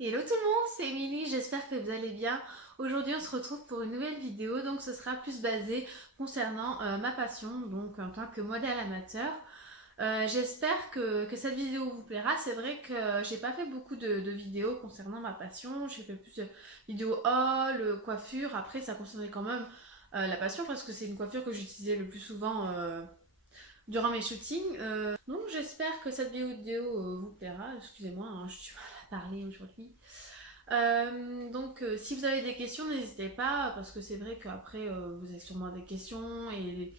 Hello tout le monde, c'est Émilie, j'espère que vous allez bien. Aujourd'hui on se retrouve pour une nouvelle vidéo, donc ce sera plus basé concernant ma passion, donc en tant que modèle amateur. J'espère que cette vidéo vous plaira. C'est vrai que j'ai pas fait beaucoup de vidéos concernant ma passion, j'ai fait plus de vidéos haul, coiffure, après ça concernait quand même la passion parce que c'est une coiffure que j'utilisais le plus souvent durant mes shootings. Donc j'espère que cette vidéo vous plaira. Excusez-moi, hein, je suis mal à parler aujourd'hui. Si vous avez des questions, n'hésitez pas, parce que c'est vrai qu'après, vous avez sûrement des questions et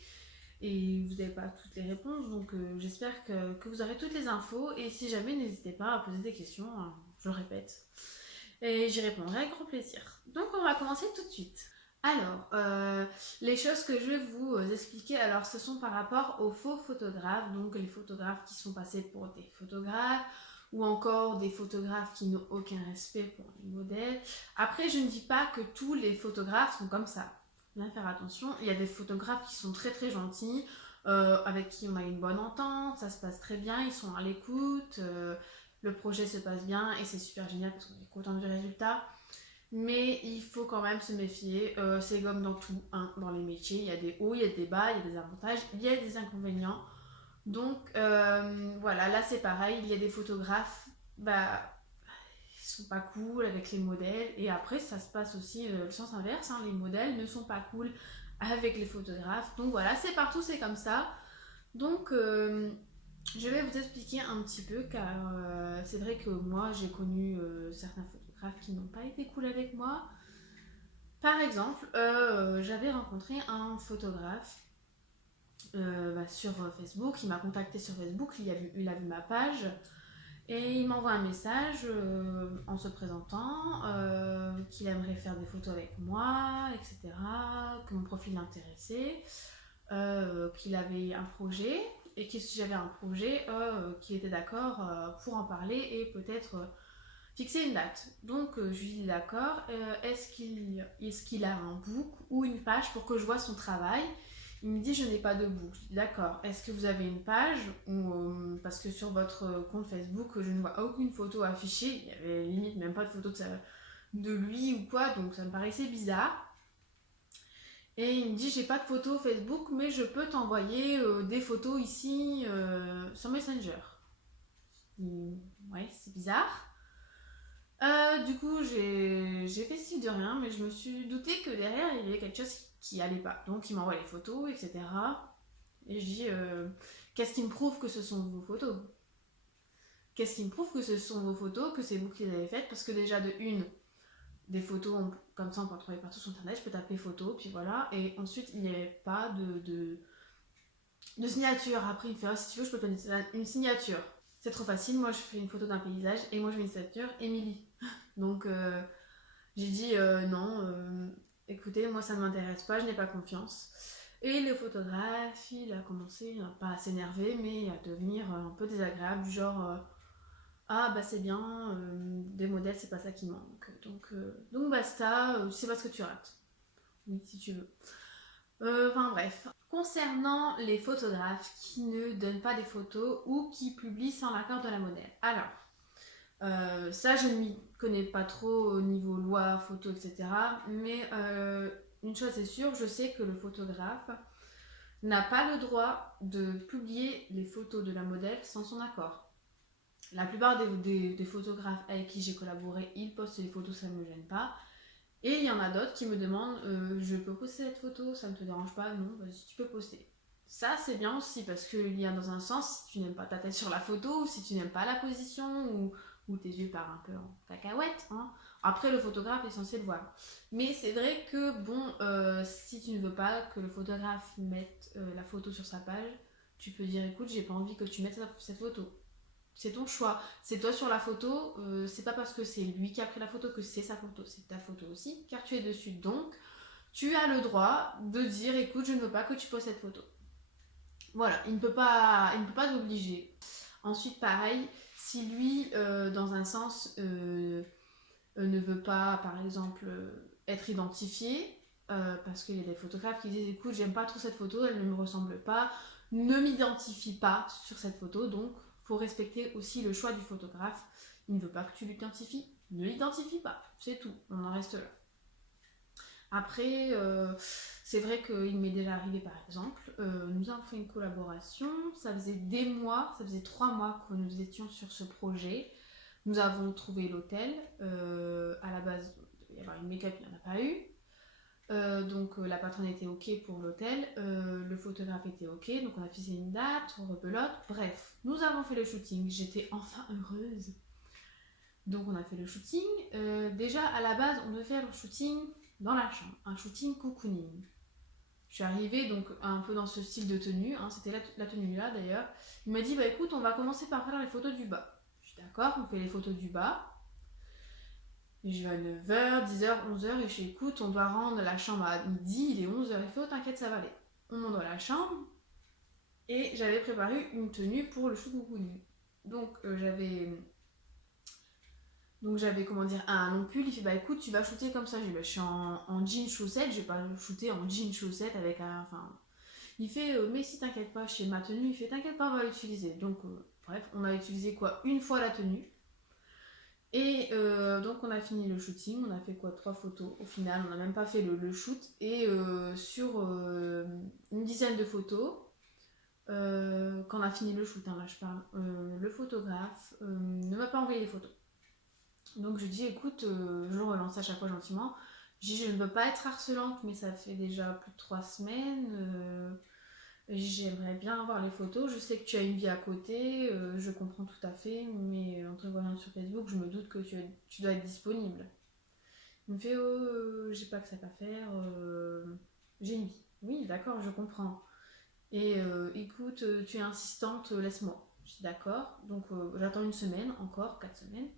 vous n'avez pas toutes les réponses. Donc j'espère que vous aurez toutes les infos. Et si jamais, n'hésitez pas à poser des questions, hein, je le répète. Et j'y répondrai avec grand plaisir. Donc on va commencer tout de suite. Alors, les choses que je vais vous expliquer, alors ce sont par rapport aux faux photographes, donc les photographes qui sont passés pour des photographes, ou encore des photographes qui n'ont aucun respect pour les modèles. Après, je ne dis pas que tous les photographes sont comme ça. Bien faire attention, il y a des photographes qui sont très très gentils, avec qui on a une bonne entente, ça se passe très bien, ils sont à l'écoute, le projet se passe bien et c'est super génial parce qu'on est content du résultat. Mais il faut quand même se méfier, c'est comme dans tout, hein, dans les métiers, il y a des hauts, il y a des bas, il y a des avantages, il y a des inconvénients. Donc voilà, là c'est pareil, il y a des photographes, bah, ils sont pas cool avec les modèles, et après ça se passe aussi le sens inverse, hein, les modèles ne sont pas cool avec les photographes. Donc voilà, c'est partout, c'est comme ça. Donc je vais vous expliquer un petit peu, car c'est vrai que moi j'ai connu certains photographes qui n'ont pas été cool avec moi. Par exemple, j'avais rencontré un photographe sur Facebook, il m'a contacté sur Facebook, il a vu ma page et il m'envoie un message en se présentant, qu'il aimerait faire des photos avec moi, etc., que mon profil l'intéressait, qu'il avait un projet et que si j'avais un projet, qu'il était d'accord pour en parler et peut-être fixer une date. Donc je lui dis d'accord, est-ce qu'il a un book ou une page pour que je vois son travail. Il me dit je n'ai pas de book. Je dis d'accord, est-ce que vous avez une page ou, parce que sur votre compte Facebook je ne vois aucune photo affichée, il y avait limite même pas de photo de lui ou quoi, donc ça me paraissait bizarre. Et il me dit j'ai pas de photo Facebook mais je peux t'envoyer des photos ici sur Messenger. Ouais, c'est bizarre. Du coup, j'ai fait ci de rien, mais je me suis douté que derrière, il y avait quelque chose qui allait pas. Donc, il m'envoie les photos, etc. Et je dis, qu'est-ce qui me prouve que ce sont vos photos? Qu'est-ce qui me prouve que ce sont vos photos, que c'est vous qui les avez faites? Parce que déjà, de une, des photos, comme ça, on peut en trouver partout sur Internet. Je peux taper photo, puis voilà. Et ensuite, il n'y avait pas de signature. Après, il me fait, ah, si tu veux, je peux te donner une signature. C'est trop facile. Moi, je fais une photo d'un paysage et moi, je mets une signature, Émilie. Donc, j'ai dit non, écoutez, moi ça ne m'intéresse pas, je n'ai pas confiance. Et le photographe, il a commencé, pas à s'énerver, mais à devenir un peu désagréable, du genre ah bah c'est bien, des modèles, c'est pas ça qui manque. Donc basta, c'est pas ce que tu rates. Oui, si tu veux. Enfin bref. Concernant les photographes qui ne donnent pas des photos ou qui publient sans l'accord de la modèle. Alors, ça, je ne m'y connais pas trop au niveau loi, photo, etc. Mais une chose est sûre, je sais que le photographe n'a pas le droit de publier les photos de la modèle sans son accord. La plupart des photographes avec qui j'ai collaboré, ils postent les photos, ça ne me gêne pas. Et il y en a d'autres qui me demandent je peux poster cette photo, ça ne te dérange pas? Non, vas-y, tu peux poster. Ça, c'est bien aussi parce qu'il y a dans un sens, si tu n'aimes pas ta tête sur la photo, ou si tu n'aimes pas la position, ou tes yeux partent un peu en cacahuète, hein. Après, le photographe est censé le voir. Mais c'est vrai que, bon, si tu ne veux pas que le photographe mette la photo sur sa page, tu peux dire écoute, j'ai pas envie que tu mettes cette photo. C'est ton choix. C'est toi sur la photo, c'est pas parce que c'est lui qui a pris la photo que c'est sa photo, c'est ta photo aussi, car tu es dessus. Donc, tu as le droit de dire écoute, je ne veux pas que tu poses cette photo. Voilà, il ne peut pas t'obliger. Ensuite, pareil, si lui, dans un sens, ne veut pas, par exemple, être identifié, parce qu'il y a des photographes qui disent écoute, j'aime pas trop cette photo, elle ne me ressemble pas, ne m'identifie pas sur cette photo, donc faut respecter aussi le choix du photographe. Il ne veut pas que tu l'identifies, ne l'identifie pas, c'est tout, on en reste là. Après, c'est vrai qu'il m'est déjà arrivé par exemple, nous avons fait une collaboration, ça faisait des mois, ça faisait 3 mois que nous étions sur ce projet. Nous avons trouvé l'hôtel, à la base, il y avait une make-up, il n'y en a pas eu. Donc la patronne était ok pour l'hôtel, le photographe était ok, donc on a fixé une date, on rebelote, bref, nous avons fait le shooting, j'étais enfin heureuse. Donc on a fait le shooting, déjà à la base on devait faire le shooting dans la chambre, un shooting cocooning. Je suis arrivée donc un peu dans ce style de tenue, hein, c'était la tenue là d'ailleurs. Il m'a dit bah écoute on va commencer par faire les photos du bas. Je suis d'accord, on fait les photos du bas. Et je vais à 9h, 10h, 11h et je dis écoute, on doit rendre la chambre à midi, il est 11h, il fait oh t'inquiète ça va aller. On monte dans la chambre et j'avais préparé une tenue pour le shoot cocooning. Donc j'avais comment dire un long pull, il fait bah écoute tu vas shooter comme ça, je dis bah je suis en jean chaussette, je vais pas shooter en jean chaussette avec un... Enfin, il fait mais si t'inquiète pas, chez ma tenue, il fait t'inquiète pas on va l'utiliser. Donc bref, on a utilisé quoi une fois la tenue. Et donc on a fini le shooting, on a fait quoi 3 photos au final, on n'a même pas fait le shoot. Et sur une dizaine de photos, quand on a fini le shoot, hein, là je parle, le photographe ne m'a pas envoyé les photos. Donc je dis écoute, je le relance à chaque fois gentiment. Je dis je ne veux pas être harcelante mais ça fait déjà plus de 3 semaines. J'aimerais bien avoir les photos, je sais que tu as une vie à côté, je comprends tout à fait, mais en te voyant sur Facebook, je me doute que tu dois être disponible. Il me fait oh, j'ai pas que ça à faire, j'ai une vie. Oui, d'accord, je comprends. Et écoute, tu es insistante, laisse-moi. Je dis d'accord, donc j'attends une semaine, encore 4 semaines,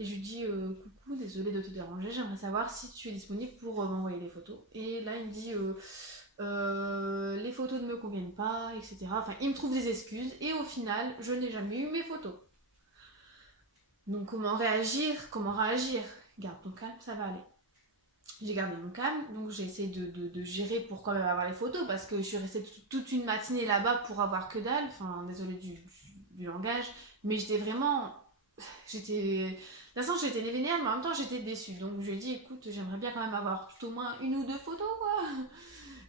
et je lui dis coucou, désolée de te déranger, j'aimerais savoir si tu es disponible pour m'envoyer les photos. Et là il me dit les photos ne me conviennent pas, etc. Enfin, il me trouve des excuses et au final, je n'ai jamais eu mes photos. Donc, comment réagir? Garde ton calme, ça va aller. J'ai gardé mon calme, donc j'ai essayé de gérer pour quand même avoir les photos parce que je suis restée toute une matinée là-bas pour avoir que dalle. Enfin, désolée du langage, mais j'étais vraiment. J'étais. L'instant, j'étais vénère, mais en même temps, j'étais déçue. Donc, je lui ai dit écoute, j'aimerais bien quand même avoir tout au moins 1 ou 2 photos, quoi.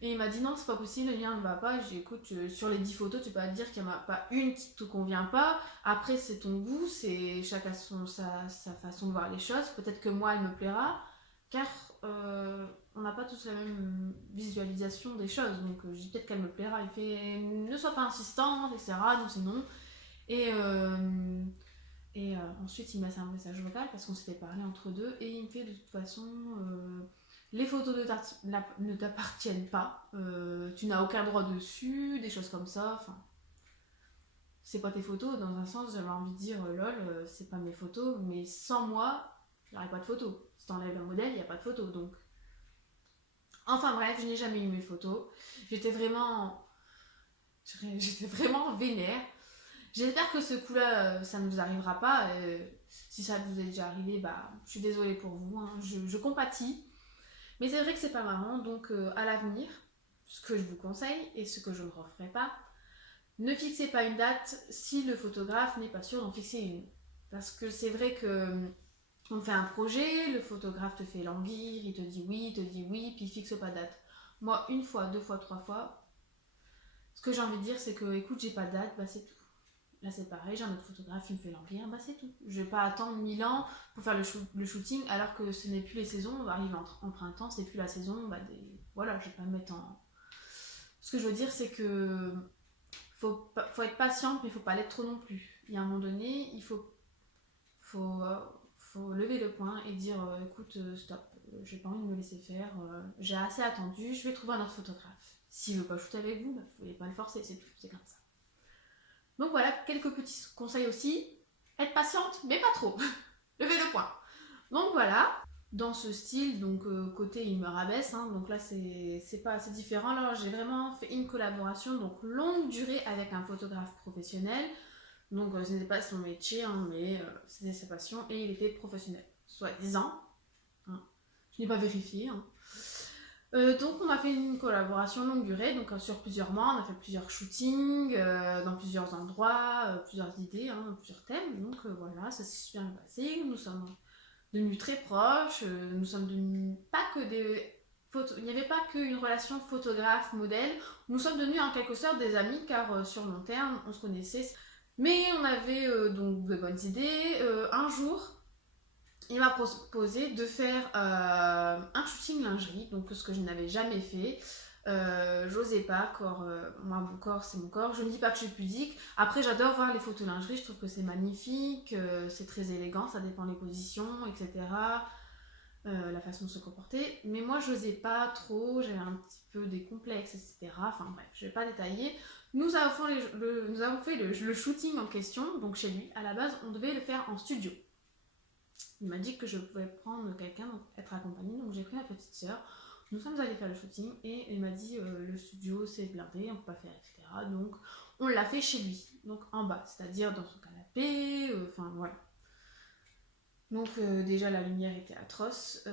Et il m'a dit non, c'est pas possible, le lien ne va pas. J'ai dit écoute, sur les 10 photos, tu peux pas te dire qu'il n'y en a pas une qui te convient pas. Après, c'est ton goût, c'est chacun sa façon de voir les choses. Peut-être que moi, elle me plaira, car on n'a pas tous la même visualisation des choses. Donc, je dis peut-être qu'elle me plaira. Il fait ne sois pas insistante, etc. Donc, c'est non. Et, ensuite, il m'a laissé un message vocal parce qu'on s'était parlé entre deux. Et il me fait de toute façon. Les photos ne t'appartiennent pas, tu n'as aucun droit dessus, des choses comme ça, enfin, c'est pas tes photos, dans un sens j'avais envie de dire lol, c'est pas mes photos, mais sans moi, il n'y aurait pas de photos. Si t'enlèves un modèle, il n'y a pas de photos, donc. Enfin bref, je n'ai jamais eu mes photos, j'étais vraiment vénère. J'espère que ce coup-là, ça ne vous arrivera pas, si ça vous est déjà arrivé, bah, je suis désolée pour vous, hein. Je compatis. Mais c'est vrai que c'est pas marrant, donc à l'avenir, ce que je vous conseille et ce que je ne referai pas, ne fixez pas une date si le photographe n'est pas sûr d'en fixer une. Parce que c'est vrai que on fait un projet, le photographe te fait languir, il te dit oui, puis il fixe pas de date. Moi, 1 fois, 2 fois, 3 fois, ce que j'ai envie de dire, c'est que écoute, j'ai pas de date, bah c'est tout. Là c'est pareil, j'ai un autre photographe qui me fait languir, bah c'est tout. Je vais pas attendre 1000 ans pour faire le shooting alors que ce n'est plus les saisons, on va arriver en printemps, c'est plus la saison, bah voilà, je vais pas me mettre en... Ce que je veux dire c'est que faut être patiente mais faut pas l'être trop non plus. Il y a un moment donné, il faut lever le poing et dire écoute stop, j'ai pas envie de me laisser faire, j'ai assez attendu, je vais trouver un autre photographe. S'il veut pas shooter avec vous, bah, vous pouvez pas le forcer, c'est tout, c'est comme ça. Donc voilà, quelques petits conseils aussi. Être patiente, mais pas trop. Levez le poing. Donc voilà, dans ce style, donc côté il me rabaisse, hein, donc là c'est différent. Là j'ai vraiment fait une collaboration, donc longue durée avec un photographe professionnel. Donc ce n'était pas son métier, hein, mais c'était sa passion et il était professionnel. Soit 10 ans. Hein. Je n'ai pas vérifié. Hein. Donc on a fait une collaboration longue durée, donc sur plusieurs mois, on a fait plusieurs shootings dans plusieurs endroits, plusieurs idées, hein, plusieurs thèmes. Donc voilà, ça s'est super bien passé. Nous sommes devenus très proches. Nous sommes devenus pas que des photos. Il n'y avait pas qu'une relation photographe-modèle. Nous sommes devenus en quelque sorte des amis car sur le long terme, on se connaissait. Mais on avait donc de bonnes idées. Un jour, il m'a proposé de faire un shooting lingerie, donc ce que je n'avais jamais fait. J'osais pas, moi mon corps c'est mon corps, je ne dis pas que je suis pudique. Après j'adore voir les photos lingerie, je trouve que c'est magnifique, c'est très élégant, ça dépend des positions, etc. La façon de se comporter. Mais moi j'osais pas trop, j'avais un petit peu des complexes, etc. Enfin bref, je vais pas détailler. Nous avons fait le shooting en question, donc chez lui. À la base on devait le faire en studio. Il m'a dit que je pouvais prendre quelqu'un, donc être accompagnée, donc j'ai pris ma petite sœur. Nous sommes allés faire le shooting et il m'a dit le studio c'est blindé, on peut pas faire, etc. Donc on l'a fait chez lui, donc en bas, c'est-à-dire dans son canapé, enfin voilà. Donc déjà la lumière était atroce.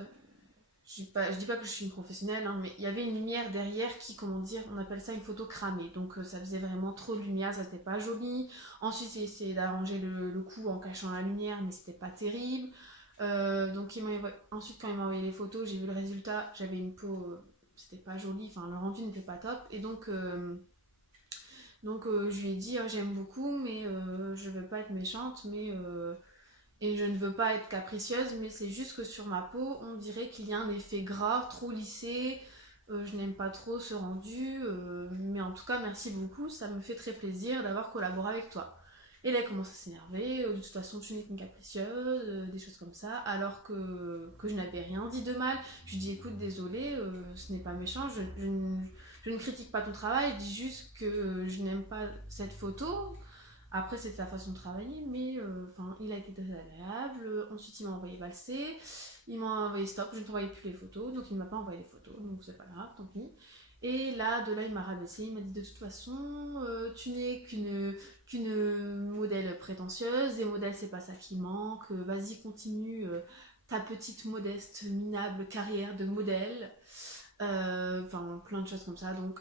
Je dis pas que je suis une professionnelle, hein, mais il y avait une lumière derrière qui, comment dire, on appelle ça une photo cramée. Donc ça faisait vraiment trop de lumière, ça n'était pas joli. Ensuite, j'ai essayé d'arranger le coup en cachant la lumière, mais c'était pas terrible. Donc ensuite, quand il m'a envoyé les photos, j'ai vu le résultat. J'avais une peau, c'était pas joli, enfin le rendu n'était pas top. Et donc je lui ai dit, oh, j'aime beaucoup, mais je veux pas être méchante, mais et je ne veux pas être capricieuse, mais c'est juste que sur ma peau, on dirait qu'il y a un effet gras, trop lissé. Je n'aime pas trop ce rendu, mais en tout cas, merci beaucoup. Ça me fait très plaisir d'avoir collaboré avec toi. Et là, elle commence à s'énerver. De toute façon, tu n'es qu'une capricieuse, des choses comme ça, alors que je n'avais rien dit de mal. Je lui dis, écoute, désolée, ce n'est pas méchant, je ne critique pas ton travail, je dis juste que je n'aime pas cette photo. Après, c'est sa façon de travailler, mais il a été très agréable. Ensuite, il m'a envoyé valser. Il m'a envoyé stop, je ne t'envoyais plus les photos. Donc, il ne m'a pas envoyé les photos. Donc, c'est pas grave, tant pis. Et là, de là, il m'a rabaissé. Il m'a dit de toute façon, tu n'es qu'une modèle prétentieuse. Les modèles, c'est pas ça qui manque. Vas-y, continue ta petite, modeste, minable carrière de modèle. Plein de choses comme ça. Donc,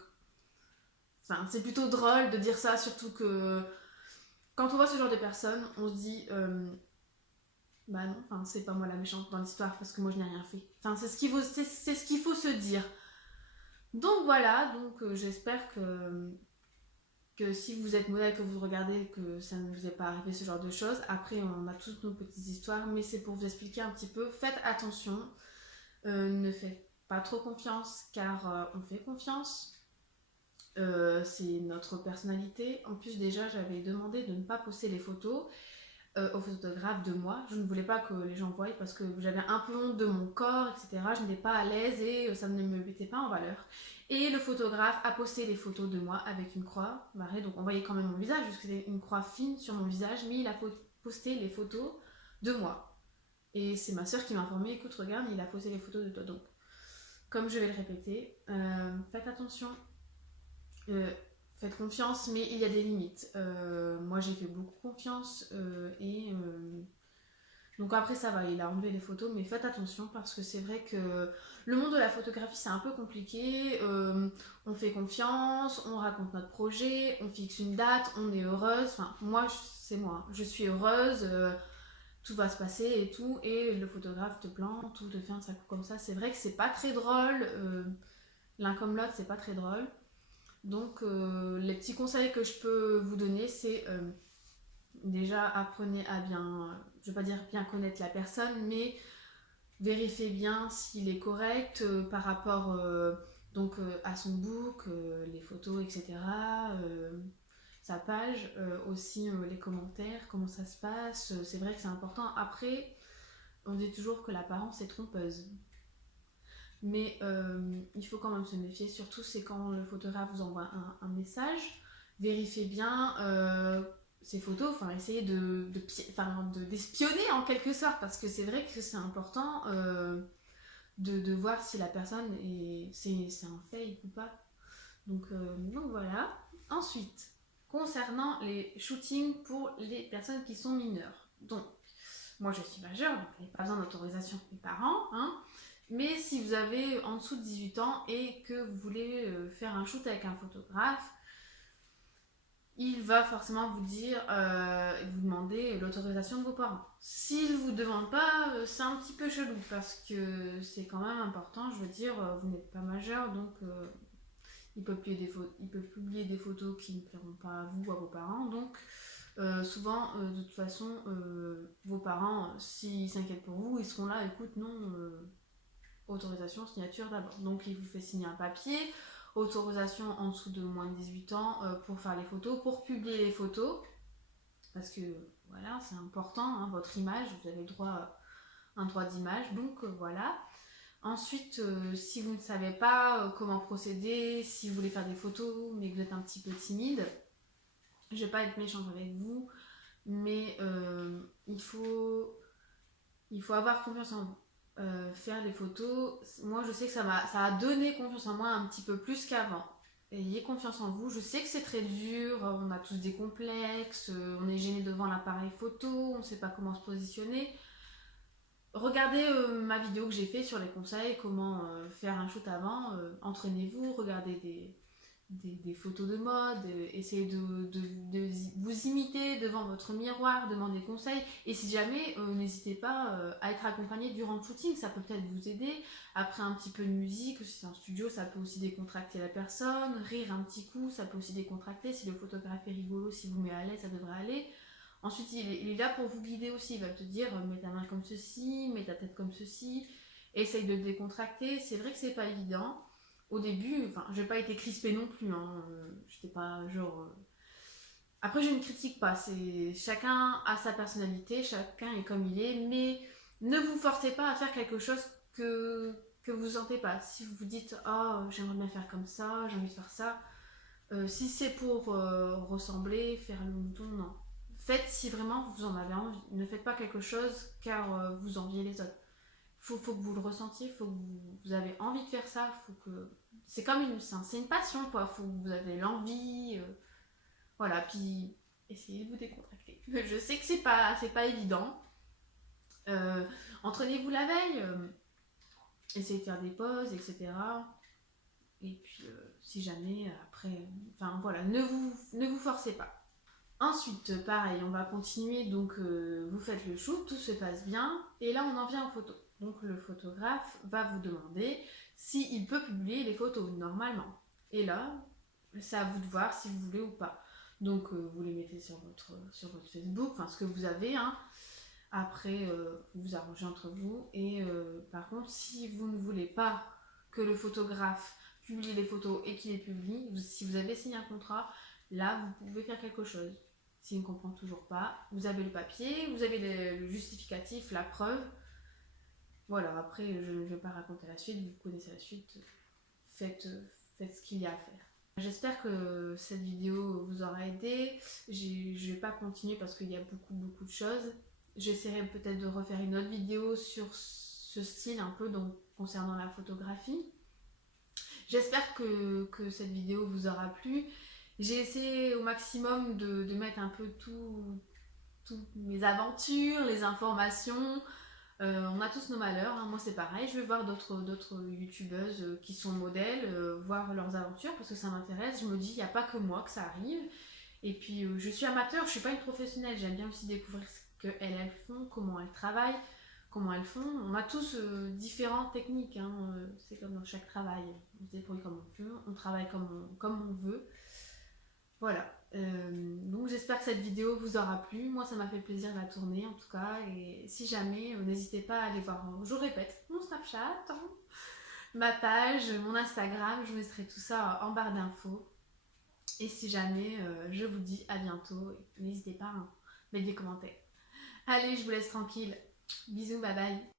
c'est plutôt drôle de dire ça, surtout que quand on voit ce genre de personnes, on se dit bah non, c'est pas moi la méchante dans l'histoire parce que moi je n'ai rien fait. C'est ce qu'il faut se dire. Donc voilà, j'espère que si vous êtes modèle, que vous regardez, que ça ne vous est pas arrivé ce genre de choses. Après, on a toutes nos petites histoires, mais c'est pour vous expliquer un petit peu. Faites attention, ne faites pas trop confiance car on fait confiance. C'est notre personnalité. En plus, déjà, j'avais demandé de ne pas poster les photos au photographe de moi. Je ne voulais pas que les gens voient parce que j'avais un peu honte de mon corps, etc. Je n'étais pas à l'aise et ça ne me mettait pas en valeur. Et le photographe a posté les photos de moi avec une croix barrée. Donc on voyait quand même mon visage, parce que c'était une croix fine sur mon visage, mais il a posté les photos de moi. Et c'est ma soeur qui m'a informé, écoute, regarde, il a posté les photos de toi. Donc, comme je vais le répéter, faites attention. Faites confiance, mais il y a des limites. Moi, j'ai fait beaucoup confiance donc après, ça va, il a enlevé les photos, mais faites attention parce que c'est vrai que le monde de la photographie, c'est un peu compliqué. On fait confiance, on raconte notre projet, on fixe une date, on est heureuse. Enfin, moi, c'est moi. Je suis heureuse, tout va se passer et tout. Et le photographe te plante ou te fait un sac comme ça. C'est vrai que c'est pas très drôle. L'un comme l'autre, c'est pas très drôle. Donc, les petits conseils que je peux vous donner, c'est déjà apprenez à bien, je ne veux pas dire bien connaître la personne, mais vérifiez bien s'il est correct par rapport à son book, les photos, etc. Sa page, aussi les commentaires, comment ça se passe. C'est vrai que c'est important. Après, on dit toujours que l'apparence est trompeuse. Mais il faut quand même se méfier, surtout c'est quand le photographe vous envoie un message, vérifiez bien ces photos, essayez d'espionner en quelque sorte, parce que c'est vrai que c'est important de voir si la personne c'est un fake ou pas. Donc voilà. Ensuite, concernant les shootings pour les personnes qui sont mineures. Donc, moi je suis majeure, donc il n'y a pas besoin d'autorisation de mes parents, hein. Mais si vous avez en dessous de 18 ans et que vous voulez faire un shoot avec un photographe, il va forcément vous dire, vous demander l'autorisation de vos parents. S'il vous demande pas, c'est un petit peu chelou parce que c'est quand même important. Je veux dire, vous n'êtes pas majeur, donc ils peuvent publier des photos qui ne plairont pas à vous ou à vos parents. Donc souvent, de toute façon, vos parents, s'ils s'inquiètent pour vous, ils seront là. Écoute, non, autorisation, signature d'abord. Donc il vous fait signer un papier. Autorisation en dessous de moins de 18 ans pour faire les photos, pour publier les photos, parce que voilà, c'est important, hein, votre image, vous avez le droit, un droit d'image, donc voilà. Ensuite, si vous ne savez pas comment procéder, si vous voulez faire des photos, mais que vous êtes un petit peu timide, je ne vais pas être méchante avec vous, mais il faut avoir confiance en vous. Faire les photos, moi je sais que ça a donné confiance en moi un petit peu plus qu'avant. Ayez confiance en vous, je sais que c'est très dur, on a tous des complexes, on est gêné devant l'appareil photo, on ne sait pas comment se positionner. Regardez ma vidéo que j'ai fait sur les conseils, comment faire un shoot avant, entraînez-vous, regardez des photos de mode, essayez de vous imiter devant votre miroir, demandez conseil, et si jamais, n'hésitez pas à être accompagné durant le shooting, ça peut peut-être vous aider. Après un petit peu de musique, si c'est un studio, ça peut aussi décontracter la personne, rire un petit coup, ça peut aussi décontracter, si le photographe est rigolo, si vous met à l'aise, ça devrait aller. Ensuite, il est là pour vous guider aussi, il va te dire, mets ta main comme ceci, mets ta tête comme ceci, essaye de décontracter, c'est vrai que c'est pas évident. Au début, enfin, j'ai pas été crispée non plus, hein. J'étais pas genre. Après, je ne critique pas, c'est chacun a sa personnalité, chacun est comme il est, mais ne vous forcez pas à faire quelque chose que vous sentez pas. Si vous vous dites, oh, j'aimerais bien faire comme ça, j'ai envie de faire ça, si c'est pour ressembler, faire le mouton, non. Faites si vraiment vous en avez envie. Ne faites pas quelque chose car vous enviez les autres. Faut que vous le ressentiez, faut que vous avez envie de faire ça, faut que c'est comme c'est une passion quoi, faut que vous avez l'envie, voilà, puis essayez de vous décontracter. Je sais que c'est pas évident. Entraînez-vous la veille, essayez de faire des pauses, etc. Et puis si jamais après, enfin voilà, ne vous forcez pas. Ensuite, pareil, on va continuer, donc vous faites le shoot, tout se passe bien, et là on en vient aux photos. Donc le photographe va vous demander s'il peut publier les photos normalement. Et là, c'est à vous de voir si vous voulez ou pas. Donc vous les mettez sur votre Facebook, enfin ce que vous avez, hein. Après, vous vous arrangez entre vous. Et par contre, si vous ne voulez pas que le photographe publie les photos et qu'il les publie, si vous avez signé un contrat, là vous pouvez faire quelque chose. S'il ne comprend toujours pas, vous avez le papier, vous avez le justificatif, la preuve. Voilà, après, je ne vais pas raconter la suite, vous connaissez la suite. Faites ce qu'il y a à faire. J'espère que cette vidéo vous aura aidé. Je ne vais pas continuer parce qu'il y a beaucoup de choses. J'essaierai peut-être de refaire une autre vidéo sur ce style un peu, donc concernant la photographie. J'espère que cette vidéo vous aura plu. J'ai essayé au maximum de mettre un peu toutes mes aventures, les informations. On a tous nos malheurs, hein. Moi c'est pareil, je vais voir d'autres youtubeuses qui sont modèles, voir leurs aventures parce que ça m'intéresse. Je me dis, il n'y a pas que moi que ça arrive. Et puis je suis amateur, je suis pas une professionnelle, j'aime bien aussi découvrir ce qu'elles font, comment elles travaillent, comment elles font. On a tous différentes techniques, hein. C'est comme dans chaque travail, on se débrouille comme on peut, on travaille comme on veut. Voilà, donc j'espère que cette vidéo vous aura plu. Moi ça m'a fait plaisir de la tourner en tout cas, et si jamais, n'hésitez pas à aller voir, je répète, mon Snapchat, hein, ma page, mon Instagram, je mettrai tout ça en barre d'infos. Et si jamais, je vous dis à bientôt, n'hésitez pas à mettre des commentaires. Allez, je vous laisse tranquille, bisous, bye bye.